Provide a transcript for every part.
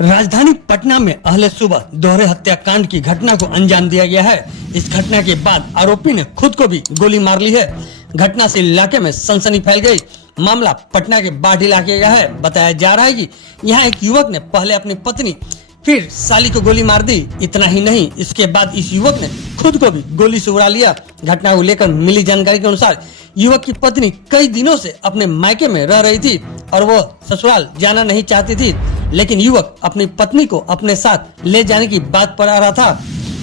राजधानी पटना में अहले सुबह दोहरे हत्याकांड की घटना को अंजाम दिया गया है। इस घटना के बाद आरोपी ने खुद को भी गोली मार ली है। घटना से इलाके में सनसनी फैल गई। मामला पटना के बाढ़ इलाके का है। बताया जा रहा है कि यहाँ एक युवक ने पहले अपनी पत्नी फिर साली को गोली मार दी। इतना ही नहीं, इसके बाद इस युवक ने खुद को भी गोली से उड़ा लिया। घटना को लेकर मिली जानकारी के अनुसार युवक की पत्नी कई दिनों से अपने मायके में रह रही थी और वो ससुराल जाना नहीं चाहती थी, लेकिन युवक अपनी पत्नी को अपने साथ ले जाने की बात पर आ रहा था।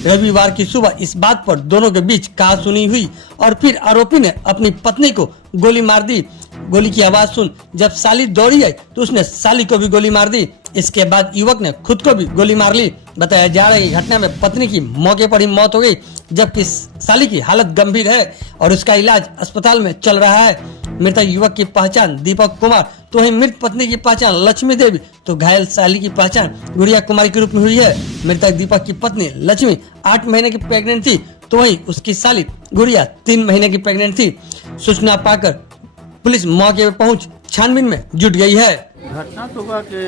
रविवार की सुबह इस बात पर दोनों के बीच कहासुनी हुई और फिर आरोपी ने अपनी पत्नी को गोली मार दी। गोली की आवाज सुन जब साली दौड़ी आई तो उसने साली को भी गोली मार दी। इसके बाद युवक ने खुद को भी गोली मार ली। बताया जा रहा है कि घटना में पत्नी की मौके पर ही मौत हो गई, जबकि साली की हालत गंभीर है और उसका इलाज अस्पताल में चल रहा है। मृतक युवक की पहचान दीपक कुमार तो वहीं मृत पत्नी की पहचान लक्ष्मी देवी तो घायल साली की पहचान गुड़िया कुमारी के रूप में हुई है। मृतक दीपक की पत्नी लक्ष्मी 8 महीने की प्रेग्नेंट थी तो वहीं उसकी साली गुड़िया 3 महीने की प्रेग्नेंट थी। सूचना पाकर पुलिस मौके पर पहुंच छानबीन में जुट गई है। घटना तो हुआ कि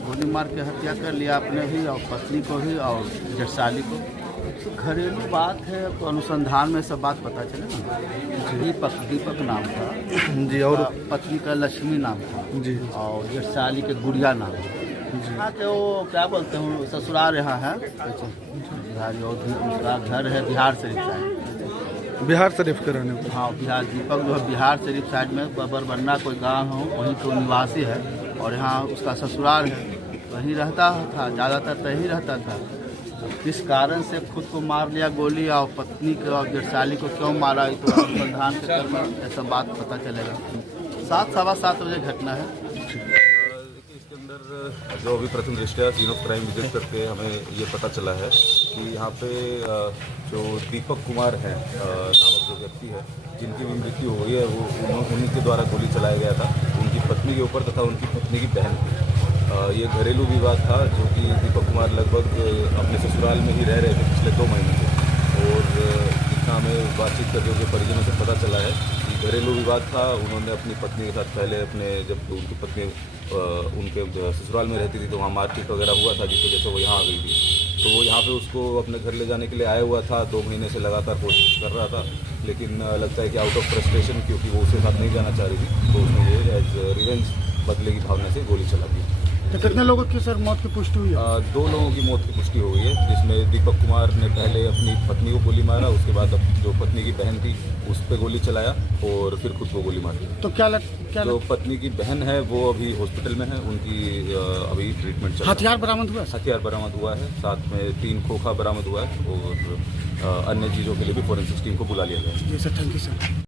गोली मार के हत्या कर लिया अपने भी और पत्नी को भी और जेठ साली को। तो घरेलू बात है तो अनुसंधान में सब बात पता चले ना। दीपक नाम था जी, और पत्नी का लक्ष्मी नाम था जी, और जेठ साली के गुड़िया नाम था। हाँ तो वो क्या बोलते हैं ससुराल यहाँ है बिहारी और उसका घर है बिहार शरीफ साइड। बिहार शरीफ के रहने वाले। हाँ बिहार दीपक जो है बिहार शरीफ साइड में बबरबन्ना कोई गांव हो वहीं तो निवासी है और यहाँ उसका ससुराल है, वहीं रहता था, ज़्यादातर तो यहीं रहता था। किस कारण से खुद को मार लिया गोली और पत्नी को और जेठसाली को क्यों मारा तो अनुसंधान के तरफ ऐसा बात पता चलेगा। 7-7:15 बजे घटना है। इसके अंदर जो अभी प्रथम दृष्टया सीन ऑफ क्राइम विजिट करके हमें ये पता चला है कि यहाँ पे जो दीपक कुमार है नामक जो व्यक्ति है जिनकी भी मृत्यु हुई है वो उन्हीं के द्वारा गोली चलाया गया था उनकी पत्नी के ऊपर तथा उनकी पत्नी की बहन थी। ये घरेलू विवाद था जो कि दीपक कुमार लगभग अपने ससुराल में ही रह रहे थे पिछले 2 महीने से और जितना हमें बातचीत करते हुए परिजनों से पता चला है कि घरेलू विवाद था। उन्होंने अपनी पत्नी के साथ पहले अपने जब उनकी पत्नी उनके ससुराल में रहती थी तो वहाँ मारपीट वगैरह हुआ था जिस वजह से वो यहाँ आ गई थी। तो वो यहाँ पे उसको अपने घर ले जाने के लिए आया हुआ था। 2 महीने से लगातार कोशिश कर रहा था, लेकिन लगता है कि आउट ऑफ फ्रस्ट्रेशन क्योंकि वो उसके साथ नहीं जाना चाह रही थी तो उसने ये एज रिवेंज बदले की भावना से गोली चला दी। तो कितने लोगों की सर मौत की पुष्टि हुई है? 2 लोगों की मौत की पुष्टि हो गई है, जिसमें दीपक कुमार ने पहले अपनी पत्नी को गोली मारा, उसके बाद जो पत्नी की बहन थी उस पर गोली चलाया और फिर खुद को गोली मारी। तो जो पत्नी की बहन है वो अभी हॉस्पिटल में है, उनकी अभी ट्रीटमेंट चल रहा है। हथियार बरामद हुआ? हथियार बरामद हुआ है, साथ में 3 खोखा बरामद हुआ है और अन्य चीज़ों के लिए भी फोरेंसिक टीम को बुला लिया गया है। जी सर, थैंक यू सर।